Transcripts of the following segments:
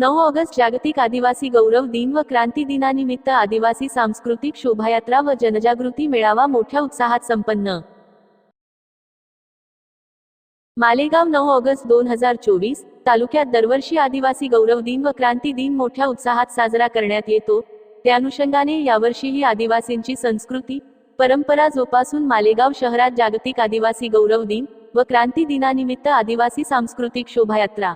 नऊ ऑगस्ट जागतिक आदिवासी गौरव दिन व क्रांती दिनानिमित्त आदिवासी सांस्कृतिक शोभायात्रा व जनजागृती मेळावा मोठ्या उत्साहात संपन्न. मालेगाव नऊ ऑगस्ट दोन हजार चोवीस तालुक्यात दरवर्षी आदिवासी गौरव दिन व क्रांती दिन मोठ्या उत्साहात साजरा करण्यात येतो. त्या अनुषंगाने यावर्षीही आदिवासींची संस्कृती परंपरा जोपासून मालेगाव शहरात जागतिक आदिवासी गौरव दिन व क्रांती दिनानिमित्त आदिवासी सांस्कृतिक शोभायात्रा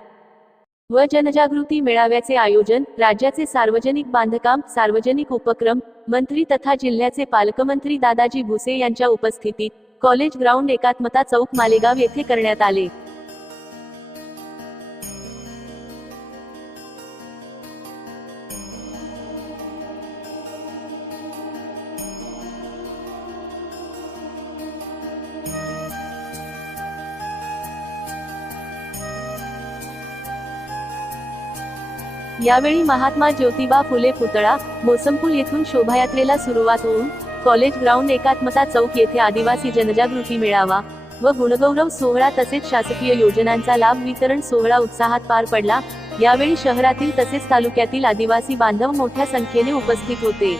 व जनजागृती मेळाव्याचे आयोजन राज्याचे सार्वजनिक बांधकाम सार्वजनिक उपक्रम मंत्री तथा जिल्ह्याचे पालकमंत्री दादाजी भुसे यांच्या उपस्थितीत कॉलेज ग्राउंड एकात्मता चौक मालेगाव येथे करण्यात आले. यावेळी महात्मा ज्योतिबा फुले पुतळा मोसमपूल येथून शोभायात्रेला सुरुवात होऊन कॉलेज ग्राउंड एकात्मता चौक येथे आदिवासी जनजागृती मेळावा व गुणगौरव सोहळा तसेच शासकीय योजनांचा लाभ वितरण सोहळा उत्साहात पार पडला. यावेळी शहरातील तसेच तालुक्यातील आदिवासी बांधव मोठ्या संख्येने उपस्थित होते.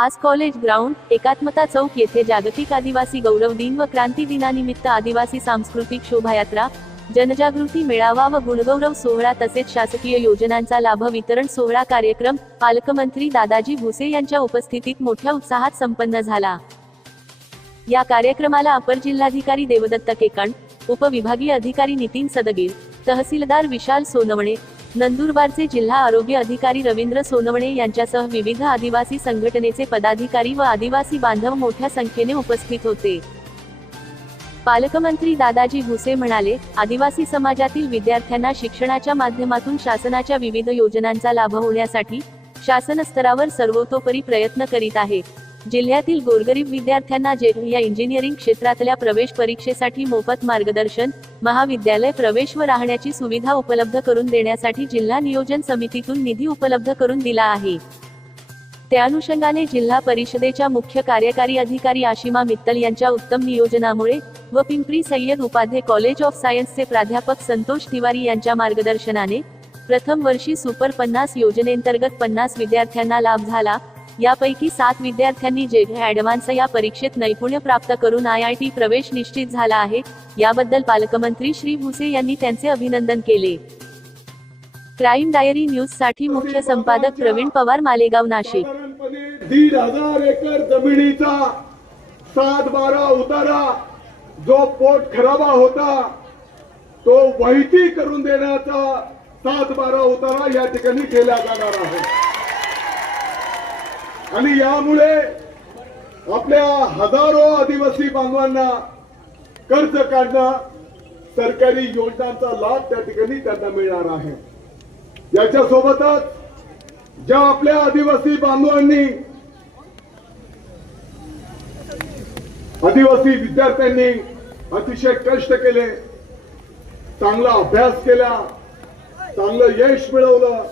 आज कॉलेज ग्राउंड एकात्मता चौक येथे जागतिक आदिवासी गौरव दिन व क्रांती दिनानिमित्त आदिवासी सांस्कृतिक शोभायात्रा जनजागृती मेळावा व गुणगौरव सोहळा तसेच शासकीय योजनांचा लाभ वितरण सोहळा कार्यक्रम पालकमंत्री दादाजी भुसे यांच्या उपस्थितीत मोठ्या उत्साहात संपन्न झाला. या कार्यक्रमाला अपर जिल्हाधिकारी देवदत्त केकण उपविभागीय अधिकारी नितीन सदगीर तहसीलदार विशाल सोनवणे नंदुरबारचे जिल्हा आरोग्य अधिकारी रवींद्र सोनवणे यांच्यासह विविध आदिवासी संघटनेचे पदाधिकारी व आदिवासी बांधव मोठ्या संख्येने उपस्थित होते. पालकमंत्री दादाजी भुसे म्हणाले आदिवासी समाजातील विद्यार्थ्यांना शिक्षणाच्या माध्यमातून शासनाच्या विविध योजनांचा लाभ होण्यासाठी शासन स्तरावर सर्वतोपरी प्रयत्न करीत आहे. जिल्ह्यातील गोरगरीब विद्यार्थ्यांना जे या इंजिनिअरिंग क्षेत्रातल्या प्रवेश परीक्षेसाठी मोफत मार्गदर्शन महाविद्यालय प्रवेश व राहण्याची सुविधा उपलब्ध करून देण्यासाठी जिल्हा नियोजन समितीतून निधी उपलब्ध करून दिला आहे. त्या अनुषंगाने जिल्हा परिषदेच्या मुख्य कार्यकारी अधिकारी आशिमा मित्तल यांच्या उत्तम नियोजनामुळे व पिंपरी सय्यद उपाध्ये कॉलेज ऑफ सायन्सचे प्राध्यापक संतोष तिवारी यांच्या मार्गदर्शनाने प्रथम वर्षी सुपर पन्नास योजनेंतर्गत पन्नास विद्यार्थ्यांना लाभ झाला. यापैकी सात विद्यार्थ्यांनी जे ऍडव्हान्स या परीक्षेत नैपुण्य प्राप्त करून आय आय टी प्रवेश निश्चित झाला आहे याबद्दल पालकमंत्री श्री भुसे यांनी त्यांचे अभिनंदन केले. क्राईम डायरी न्यूजसाठी मुख्य संपादक प्रवीण पवार मालेगाव नाशिक. दीड हजार एकर जमिनीचा सात बारा उतारा जो पोट खराबा होता तो वहिती करून देण्याचा सात बारा उतारा या ठिकाणी केला जाणार आहे. आणि यामुळे आपल्या हजारो आदिवासी बांधवांना कर्ज काढणं सरकारी योजनांचा लाभ त्या ठिकाणी त्यांना मिळणार आहे. याच्या सोबतच ज्या आपल्या आदिवासी बांधवांनी आदिवासी विद्यार्थ्यांनी अतिशय कष्ट केले चांगला अभ्यास केला चांगलं यश मिळवलं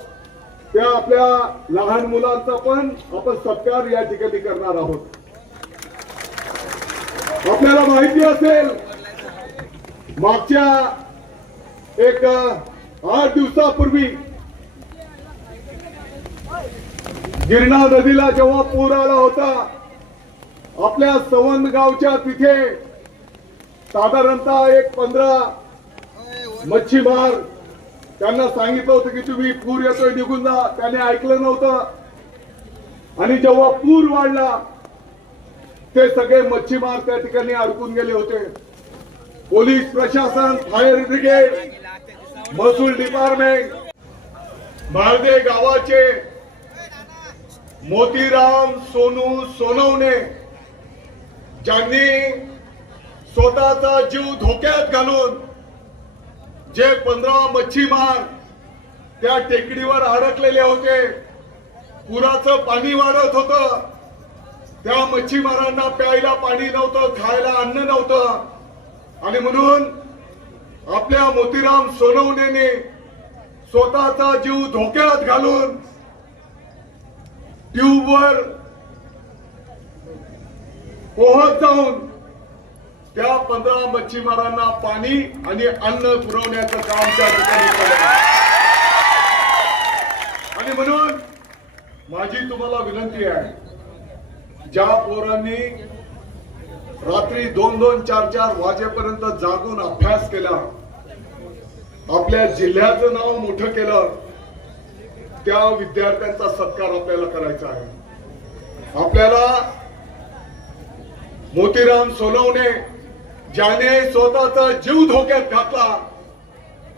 त्या आपल्या लहान मुलांचा पण आपण सत्कार या ठिकाणी करणार आहोत. आपल्याला माहिती असेल मागच्या एक आठ दिवसापूर्वी गिरणा नदीला जेव्हा पूर आला होता आपल्या सवंद गावच्या तिथे साधारणतः एक पंधरा मच्छीमार त्यांना सांगितलं होतं की तुम्ही पूर येतोय निघून जा. त्याने ऐकलं नव्हतं. आणि जेव्हा पूर वाढला ते सगळे मच्छीमार त्या ठिकाणी अडकून गेले होते. पोलीस प्रशासन फायर ब्रिगेड महसूल डिपार्टमेंट बाळदे गावाचे मोतीराम सोनू सोनवणे ज्यांनी स्वतःचा जीव धोक्यात घालून जे पंधरा मच्छीमार त्या टेकडीवर अडकलेले होते. पुराचं पाणी वाढत होतं. त्या मच्छीमारांना प्यायला पाणी नव्हतं खायला अन्न नव्हतं. आणि म्हणून आपल्या मोतीराम सोनवणेने स्वतःचा जीव धोक्यात घालून ट्यूबवर पोहत जाऊन त्या पंधरा मच्छीमारांना पाणी आणि अन्न पुरवण्याचं काम त्या ठिकाणी केलं आणि म्हणून माझी तुम्हाला विनंती आहे ज्या पोरांनी रात्री दोन दोन चार चार वाजेपर्यंत जागून अभ्यास केला आपल्या जिल्ह्याचं नाव मोठं केलं त्या विद्यार्थ्यांचा सत्कार आपल्याला करायचा आहे. आपल्याला मोतीराम सोनवणे ज्याने स्वतःचा जीव धोक्यात घातला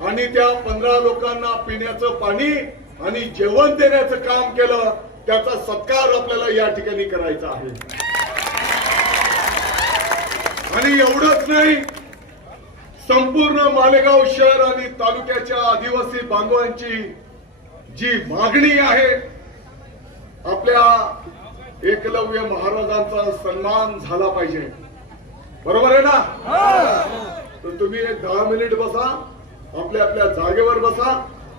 आणि त्या पंधरा लोकांना पिण्याचं पाणी आणि जेवण देण्याचं काम केलं त्याचा सत्कार आपल्याला या ठिकाणी करायचा आहे. आणि एवढंच नाही संपूर्ण मालेगाव शहर आणि तालुक्याच्या आदिवासी बांधवांची जी मागणी आहे आपल्या एकलव्य महाराजांचा सन्मान झाला पाहिजे. बरोबर आहे ना? तर तुम्ही एक दहा मिनिट बसा आपल्या आपल्या जागेवर बसा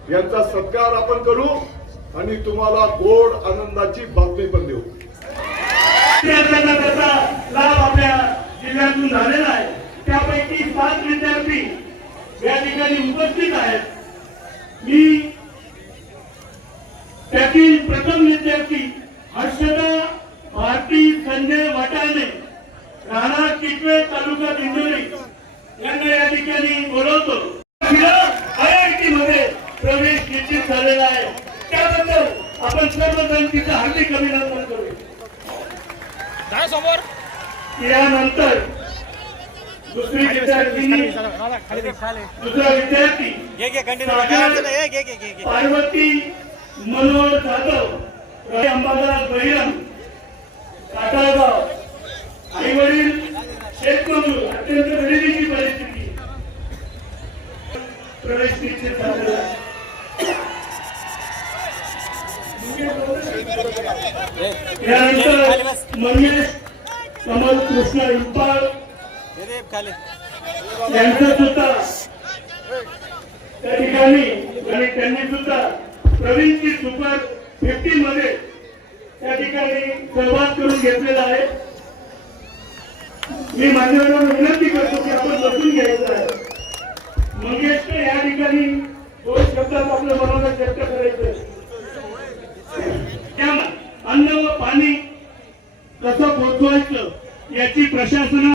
यांचा सत्कार आपण करू आणि तुम्हाला गोड आनंदाची बातमी पण देऊ. विद्यार्थ्यांना त्याचा लाभ आपल्या जिल्ह्यातून झालेला आहे त्यापैकी सात विद्यार्थी या ठिकाणी उपस्थित आहेत मी त्यातील प्रथम विद्यार्थी दुसरा विद्यार्थी. पार्वती मनोहर जाधव अंबादास बहिरम काटाळगाव. आई वडील शेतमजूर अत्यंत गरिबीची परिस्थिती. प्रवेश निश्चित झालेला. यानंतर मंगेश कमल कृष्ण खाली. यांचं सुद्धा त्या ठिकाणी आणि त्यांनी सुद्धा प्रवीणची सुपर फिफ्टी मध्ये त्या ठिकाणी सहभाग करून घेतलेला आहे. मी मान्यवरांना विनंती करतो की आपण बसून घ्यायचं आहे. मंगेशने या ठिकाणी दोन शब्दात आपल्या मनाला व्यक्त करायचं त्या अन्न व पाणी कसं पोचवायचं याची प्रशासना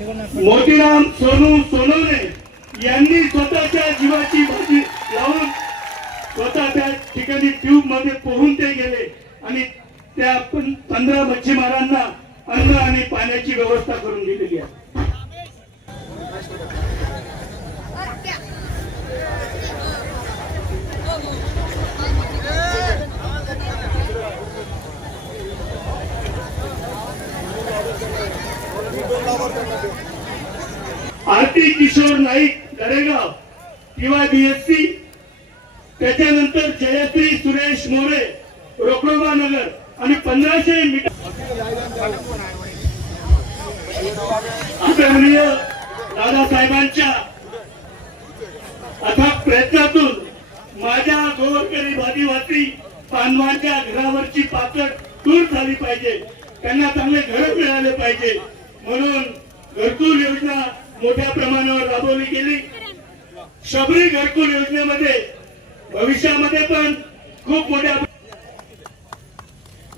मोतीराम सोनू सोनवणे यांनी स्वतःच्या जीवाची भाजी लावून स्वतः त्या ठिकाणी ट्यूबमध्ये पोहून ते गेले. आणि त्या पंधरा मच्छीमारांना अन्न आणि पाण्याची व्यवस्था करून दिलेली आहे. आरती किशोर नाईक दरेगाव किंवा बीएससी त्याच्यानंतर जयश्री सुरेश मोरे रोकडोबा नगर आणि पंधराशे मीटर. आदरणीय दादासाहेबांच्या अथक प्रयत्नातून माझ्या गोरगरीब आदिवासी बांधवांच्या घरावरची पाकड दूर झाली पाहिजे. त्यांना चांगले घर मिळाले पाहिजे. म्हणून घरकुल योजना मोठ्या प्रमाणावर राबवली गेली. शबरी घरकुल योजनेमध्ये भविष्यामध्ये पण खूप मोठ्या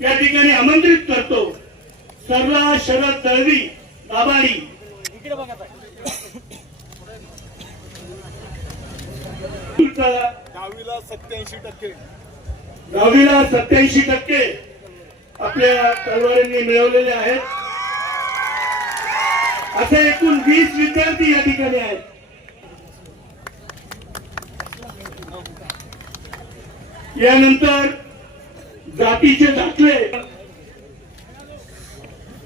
या ठिकाणी आमंत्रित करतो. सर्व शरद दळवी ताई. दहावीला सत्याऐंशी टक्के. दहावीला सत्याऐंशी टक्के आपल्या तलवारींनी मिळवलेले आहेत. असे एकूण वीस विद्यार्थी या ठिकाणी आहेत. यानंतर जातीचे दाखले.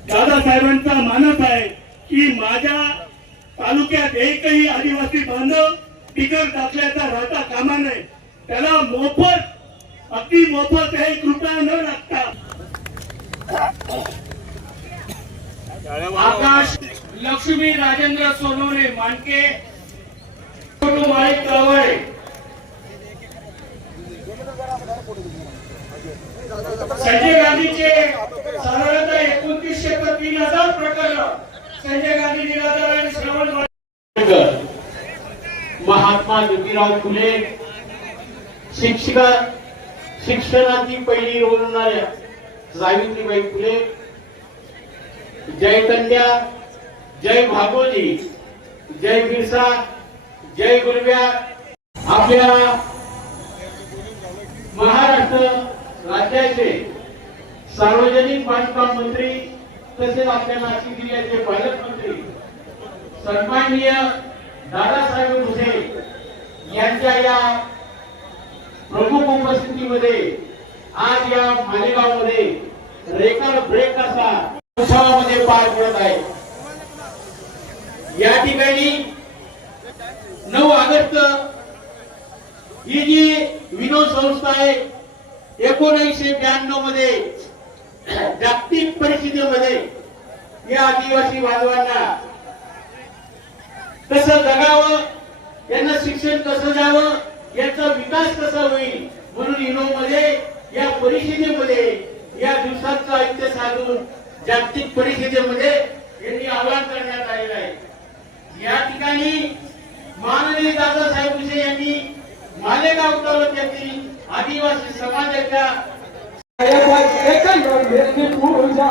दादासाहेबांचा मानस आहे की माझ्या तालुक्यात एकही आदिवासी बांधव बिगर दाखल्याचा राहता कामा नये. त्याला मोफत अति मोफत हे कृपया न लागता. आकाश लक्ष्मी राजेंद्र सोनवणे मानके छोटू माळी तळवळे. संजय गांधीचे साधारणतः एकोणतीसशे तर तीन हजार प्रकरण संजय गांधी निराधार आणि श्रवण महात्मा ज्योतिराव फुले शिक्षिका शिक्षणाची पहिली ओळखणाऱ्या सावित्रीबाई फुले जयकन्या जय भागोजी जय बिरसा जय गुरव्या आपल्या महाराष्ट्र राज्याचे सार्वजनिक बांधकाम मंत्री तसेच आपल्या नाशिक जिल्ह्याचे पालकमंत्री सन्माननीय दादासाहेब भुसे यांच्या या प्रमुख उपस्थितीमध्ये आज या मालेगावमध्ये रेकॉर्ड ब्रेक असा उत्सवामध्ये पार पडत आहे. या ठिकाणी नऊ ऑगस्ट ही जी विनोद संस्था आहे एकोणीसशे ब्याण्णवमध्ये जागतिक परिस्थितीमध्ये या आदिवासी बांधवांना कसं जगावं यांना शिक्षण कसं द्यावं याचा विकास कसा होईल म्हणून इनो मध्ये या परिषदेमध्ये या दिवसांचं ऐक्य साधून जागतिक परिषदेमध्ये यांनी आवाहन करण्यात आलेलं आहे. या ठिकाणी माननीय दादासाहेब भुसे यांनी मालेगाव तालुक्यातील आदिवासी समाजाच्या पूजा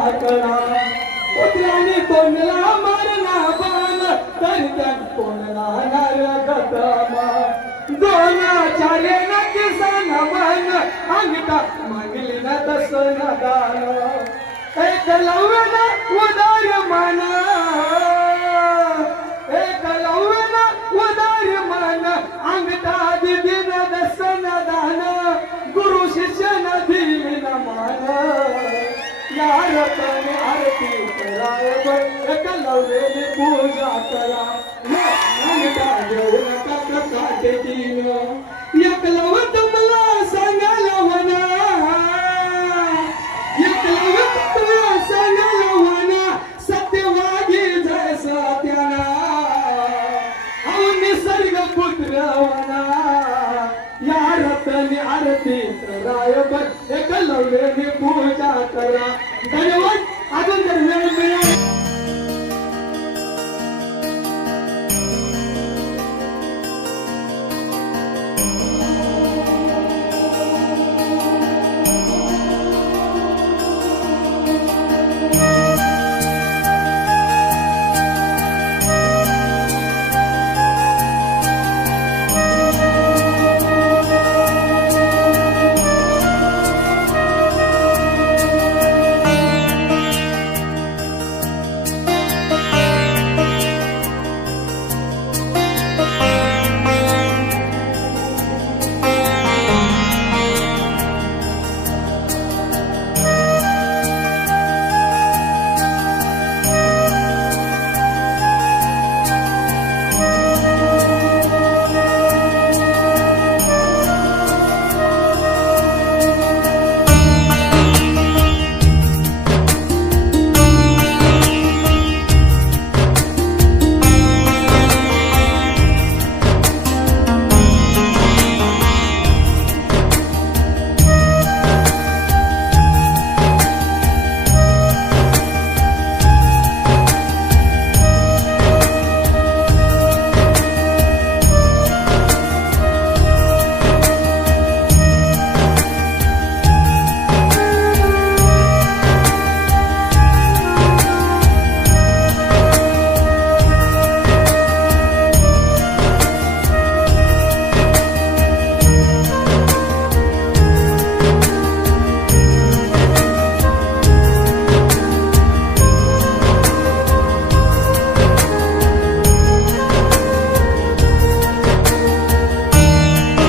मागली न दसन दान एक लवण उदार माना. जपन आरती करावं एक लवलेली पूजा करा नानटा घेऊन काक म्हणा. एकलव तुम्हाला सांगायला म्हणा. सत्यवागी जस पुत्र या रत्न आरती करावं एक लवलेली पूजा करा ধন্যবাদ। আগামী